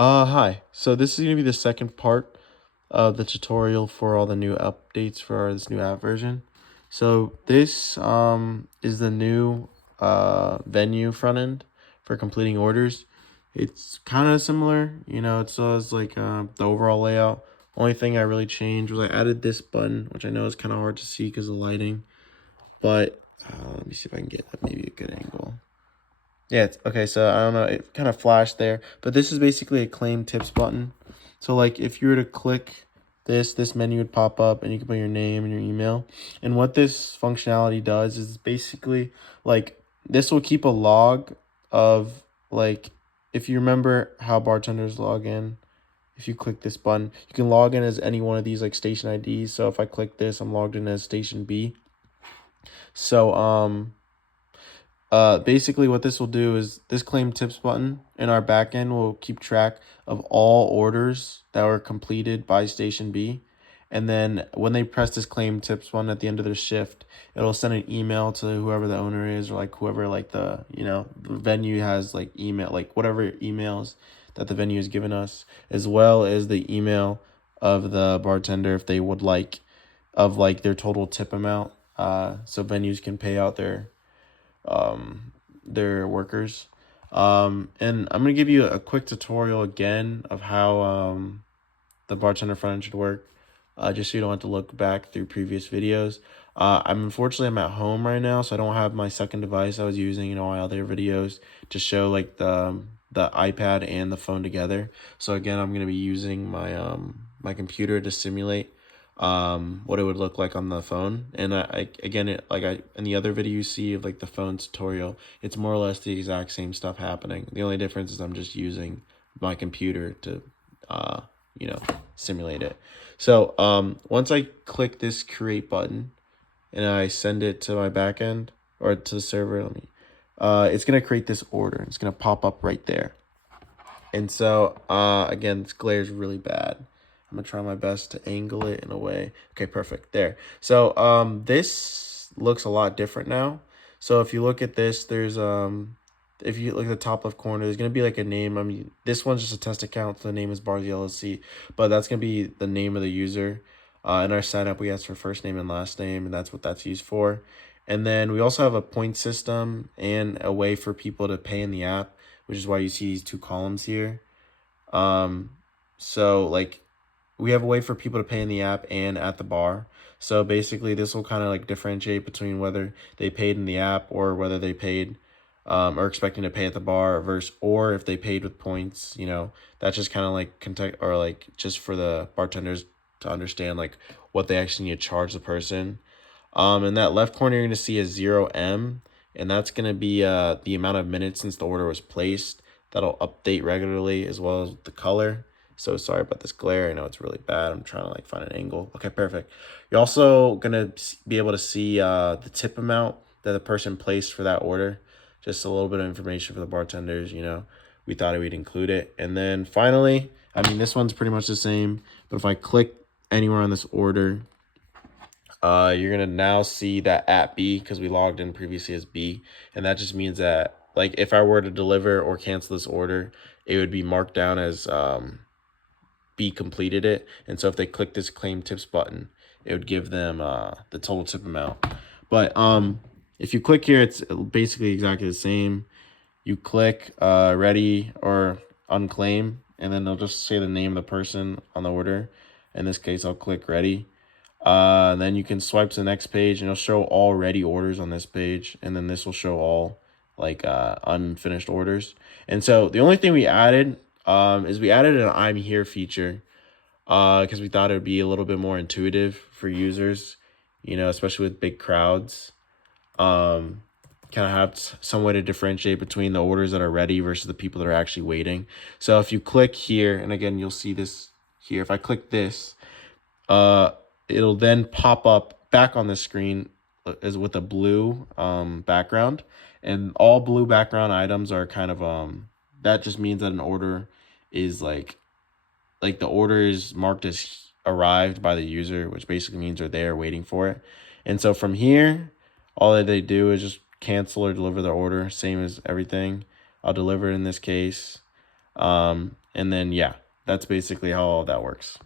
Hi. So this is gonna be the second part of the tutorial for all the new updates for this new app version. So this is the new venue front end for completing orders. It's kind of similar, it still has like the overall layout. Only thing I really changed was I added this button, which I know is kind of hard to see because of lighting. But let me see if I can get maybe a good angle. Yeah, okay, so I don't know, it kind of flashed there, but this is basically a claim tips button. So like if you were to click this menu would pop up and you can put your name and your email. And what this functionality does is basically like this will keep a log of like if you remember how bartenders log in. If you click this button, you can log in as any one of these like station IDs. So if I click this, I'm logged in as station B. So basically what this will do is this claim tips button in our backend will keep track of all orders that were completed by station B. And then when they press this claim tips button at the end of their shift, it'll send an email to whoever the owner is, or like whoever like the venue has like email, like whatever emails that the venue has given us, as well as the email of the bartender if they would like, of like their total tip amount. So venues can pay out their workers. And I'm gonna give you a quick tutorial again of how the bartender front end should work, just so you don't have to look back through previous videos. I'm at home right now, so I don't have my second device I was using in all my other videos to show like the iPad and the phone together. So again, I'm gonna be using my computer to simulate what it would look like on the phone. And I again, in the other video you see of like the phone tutorial, it's more or less the exact same stuff happening. The only difference is I'm just using my computer to uh simulate it. So once I click this create button and I send it to my backend or to the server, it's gonna create this order. It's gonna pop up right there. And so again, this glare is really bad. I'm gonna try my best to angle it in a way. Okay, perfect. There. So this looks a lot different now. So if you look at this, there's if you look at the top left corner, there's gonna be like a name. I mean, this one's just a test account, so the name is Barzzy LLC, but that's gonna be the name of the user. In our setup, we ask for first name and last name, and that's what that's used for. And then we also have a point system and a way for people to pay in the app, which is why you see these two columns here. Um, so like we have a way for people to pay in the app and at the bar. So basically this will kind of like differentiate between whether they paid in the app or whether they paid or expecting to pay at the bar versus, or if they paid with points, that's just kind of like contact or like just for the bartenders to understand like what they actually need to charge the person. In that left corner, you're going to see a 0M, and that's going to be the amount of minutes since the order was placed. That'll update regularly as well as the color. So sorry about this glare. I know it's really bad. I'm trying to like find an angle. Okay, perfect. You're also going to be able to see the tip amount that the person placed for that order. Just a little bit of information for the bartenders, we thought we'd include it. And then finally, I mean, this one's pretty much the same, but if I click anywhere on this order, you're gonna now see that at B because we logged in previously as B, and that just means that like if I were to deliver or cancel this order, it would be marked down as B completed it. And so if they click this claim tips button, it would give them the total tip amount. But if you click here, it's basically exactly the same. You click ready or unclaim, and then they'll just say the name of the person on the order. In this case, I'll click ready. Then you can swipe to the next page and it'll show all ready orders on this page. And then this will show all like unfinished orders. And so the only thing we added is we added an I'm here feature because we thought it would be a little bit more intuitive for users, especially with big crowds. Kind of have some way to differentiate between the orders that are ready versus the people that are actually waiting. So if you click here, and again, you'll see this here. If I click this, it'll then pop up back on the screen as with a blue background, and all blue background items are kind of that just means that an order is like the order is marked as arrived by the user, which basically means they're there waiting for it. And so from here, all that they do is just cancel or deliver the order, same as everything. I'll deliver in this case. And then, yeah, that's basically how all that works.